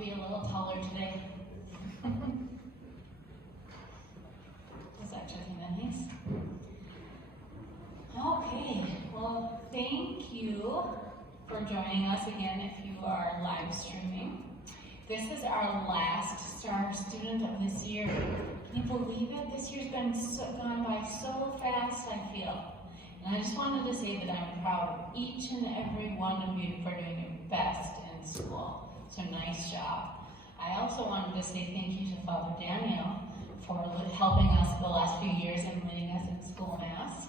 be a little taller today. Is that checking the knees? Okay, well, thank you for joining us again if you are live streaming. This is our last Star Student of this year. Can you believe it? This year's been gone by so fast, I feel. And I just wanted to say that I'm proud of each and every one of you for doing your best in school. So nice job. I also wanted to say thank you to Father Daniel for helping us the last few years and leading us in school mass.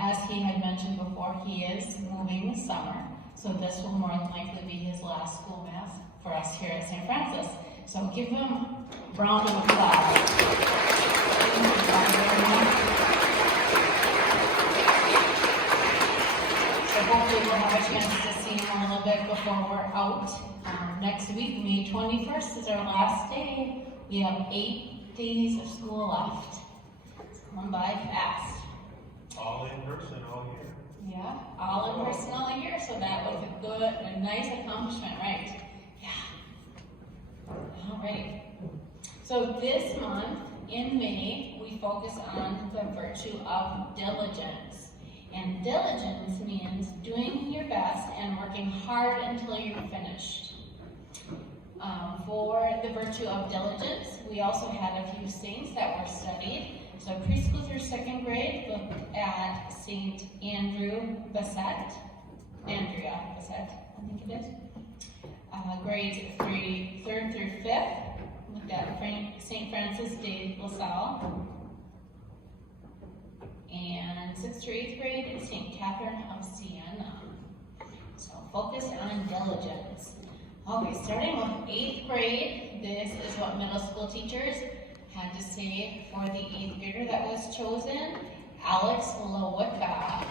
As he had mentioned before, he is moving this summer, so this will more than likely be his last school mass for us here at St. Francis. So give him a round of applause. So hopefully we'll have a chance to see him a little bit before we're out. Next week, May 21st, is our last day. We have 8 days of school left. It's going by fast. All in person all year. Yeah, all in person all year, so that was a nice accomplishment, right? Yeah. All right. So this month, in May, we focus on the virtue of diligence. And diligence means doing your best and working hard until you're finished. For the virtue of diligence, we also had a few saints that were studied. So preschool through 2nd grade looked at St. Andrea Bessette, I think it is. Grades 3rd through 5th looked at St. Francis de La Salle. And 6th through 8th grade, St. Catherine of Siena. So focus on diligence. Okay, starting with 8th grade, this is what middle school teachers had to say for the 8th grader that was chosen, Alex Lowicka.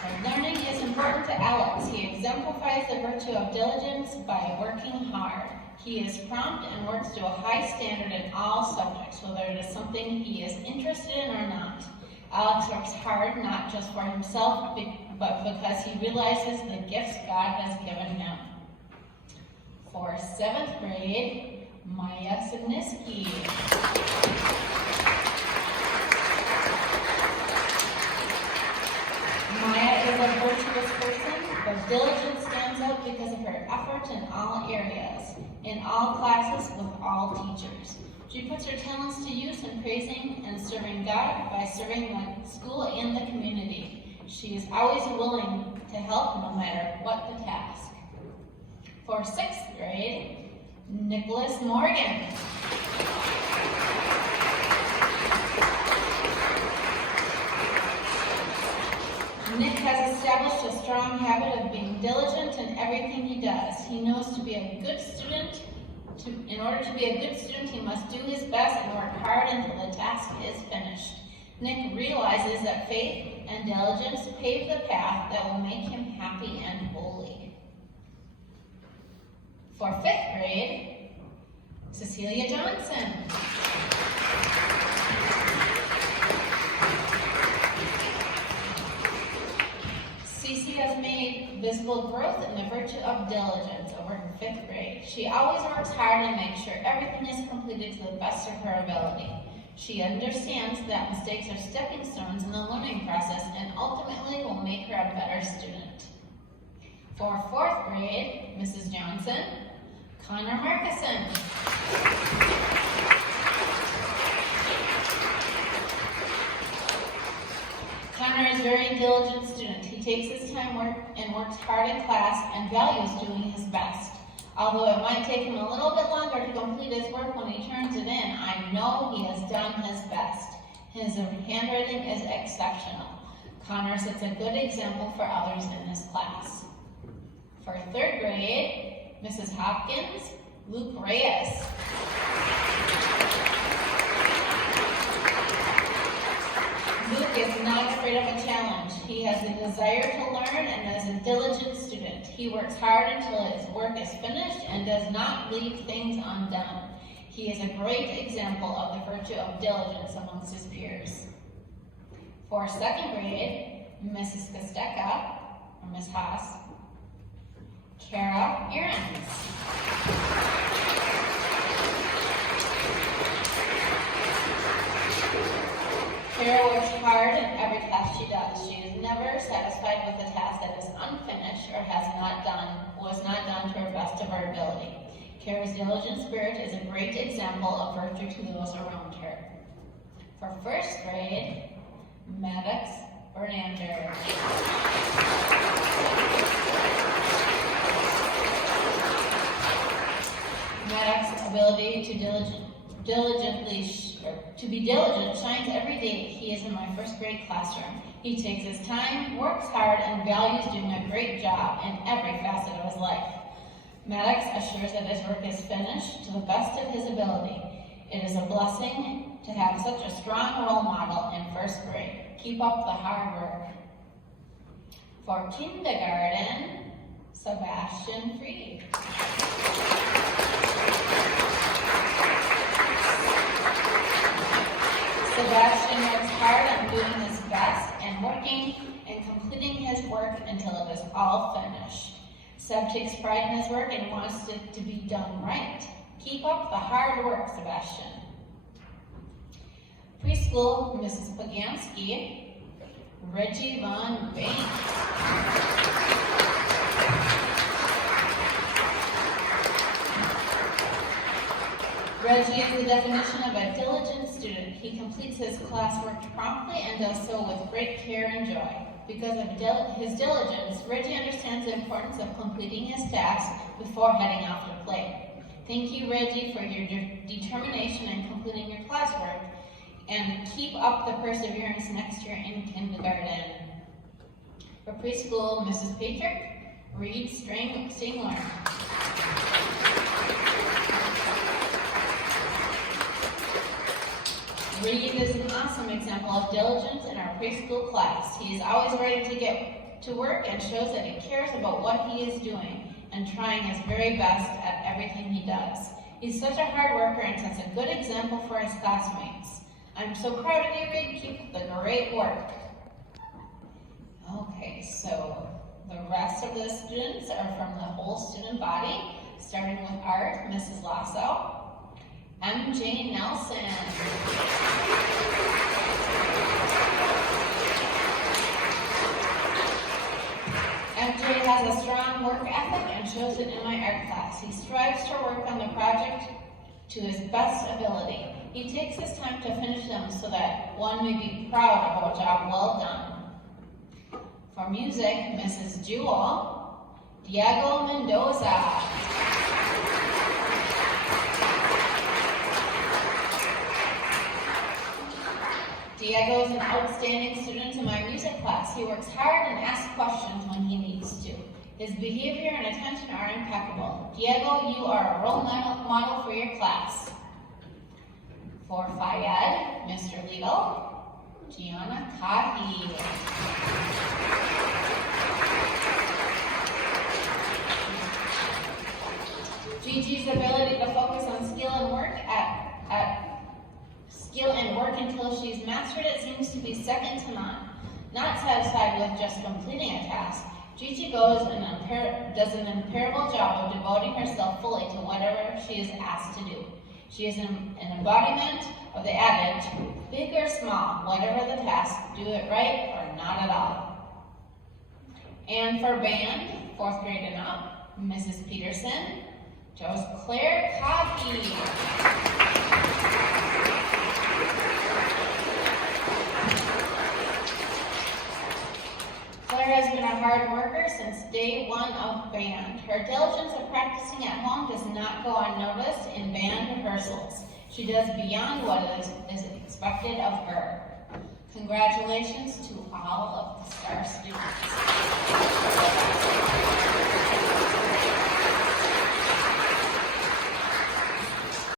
So learning is important to Alex. He exemplifies the virtue of diligence by working hard. He is prompt and works to a high standard in all subjects, whether it is something he is interested in or not. Alex works hard not just for himself, but because he realizes the gifts God has given him. For 7th grade, Maya Siniski. Maya is a virtuous person, but diligence stands out because of her effort in all areas, in all classes, with all teachers. She puts her talents to use in praising and serving God by serving the school and the community. She is always willing to help no matter what the task. For 6th grade, Nicholas Morgan. Nick has established a strong habit of being diligent in everything he does. He knows to be a good student. In order to be a good student, he must do his best and work hard until the task is finished. Nick realizes that faith and diligence pave the path that will make him happy and holy. For 5th grade, Cecilia Johnson. Cece has made visible growth in the virtue of diligence over her 5th grade. She always works hard and makes sure everything is completed to the best of her ability. She understands that mistakes are stepping stones in the learning process and ultimately will make her a better student. For 4th grade, Mrs. Johnson, Connor Markison. Connor is a very diligent student. He takes his time and works hard in class and values doing his best. Although it might take him a little bit longer to complete his work when he turns it in, I know he has done his best. His handwriting is exceptional. Connor sets a good example for others in his class. For 3rd grade, Mrs. Hopkins, Luke Reyes. Luke is not afraid of a challenge. He has a desire to learn and is a diligent student. He works hard until his work is finished and does not leave things undone. He is a great example of the virtue of diligence amongst his peers. For 2nd grade, Mrs. Kosteka, or Ms. Haas, Kara Ahrens. Kara works hard in every task she does. She is never satisfied with a task that is unfinished or was not done to her best of her ability. Kara's diligent spirit is a great example of virtue to those around her. For first grade, Maddox Bernander. Maddox's ability to be diligent shines every day he is in my first grade classroom. He takes his time, works hard, and values doing a great job in every facet of his life. Maddox assures that his work is finished to the best of his ability. It is a blessing to have such a strong role model in first grade. Keep up the hard work. For kindergarten, Sebastian Fried. Sebastian works hard on doing his best and working and completing his work until it is all finished. Seb takes pride in his work and wants it to be done right. Keep up the hard work, Sebastian. Preschool, Mrs. Pagansky, Reggie Von Bank. Reggie is the definition of a diligent student. He completes his classwork promptly and does so with great care and joy. Because of his diligence, Reggie understands the importance of completing his tasks before heading off to play. Thank you, Reggie, for your determination in completing your classwork, and keep up the perseverance next year in kindergarten. For preschool, Mrs. Patrick, Reed Stingler. Reed is an awesome example of diligence in our preschool class. He is always ready to get to work and shows that he cares about what he is doing and trying his very best at everything he does. He's such a hard worker and sets a good example for his classmates. I'm so proud of you, Reed. Keep the great work. Okay, so the rest of the students are from the whole student body, starting with art, Mrs. Lasso. MJ Nelson. MJ has a strong work ethic and shows it in my art class. He strives to work on the project to his best ability. He takes his time to finish them so that one may be proud of a job well done. For music, Mrs. Jewel, Diego Mendoza. Diego is an outstanding student in my music class. He works hard and asks questions when he needs to. His behavior and attention are impeccable. Diego, you are a role model for your class. For Fayed, Mr. Legal, Gianna Kahi. Gigi's ability to focus on skill and work until she's mastered it seems to be second to none. Not satisfied with just completing a task, Gigi does an incredible job of devoting herself fully to whatever she is asked to do. She is an embodiment of the adage, big or small, whatever the task, do it right or not at all. And for band, 4th grade and up, Mrs. Peterson, chose Claire Coffey. Claire has been a hard worker since day one of band. Her diligence of practicing at home does not go unnoticed in band rehearsals. She does beyond what is expected of her. Congratulations to all of the STAR students.